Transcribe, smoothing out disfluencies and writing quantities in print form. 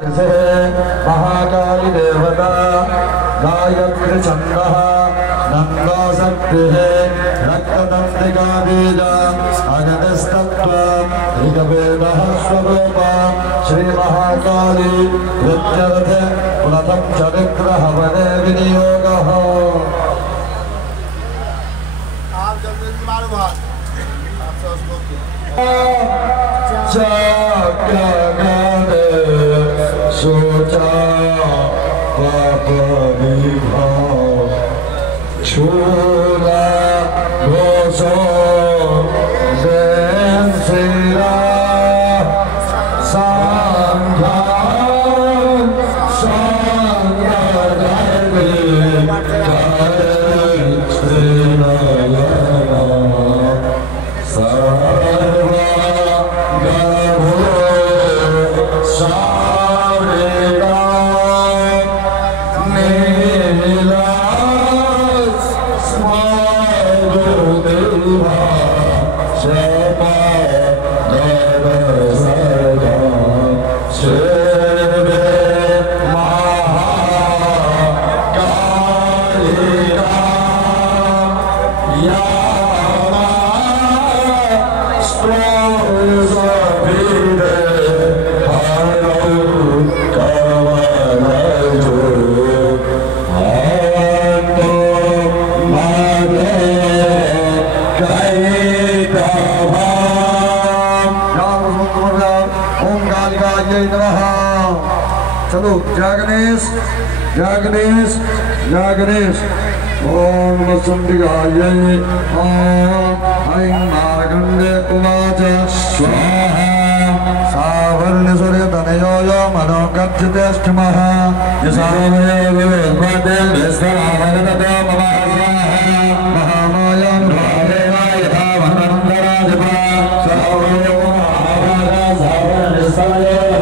महाकाली देवता गायत्री छंदः नंदा शक्ति रक्ततंत्रिका बीज अगतस्तत्व ऋग्वेदः स्वरूपा श्री महाकाली विद्यर्थ प्रथम चरित्र हवने विनियोगः। आप जल्दी मारो बात सोचा पाप विभाव छोला घोषो देंसेरा सांघा चलो जागनेश जागनेश जागनेश ओम वसुंधराय ओम ऐं मार्कण्डे उवाच स्वाहा सावर्ण सूर्य तनयोयो मनोगच्छते अष्टमः यसावये विवेद्वते विस्तारगते मम महामायं भावेन यथा वनन्दराजपा सावयो महाभागा सावर्ण निस्समये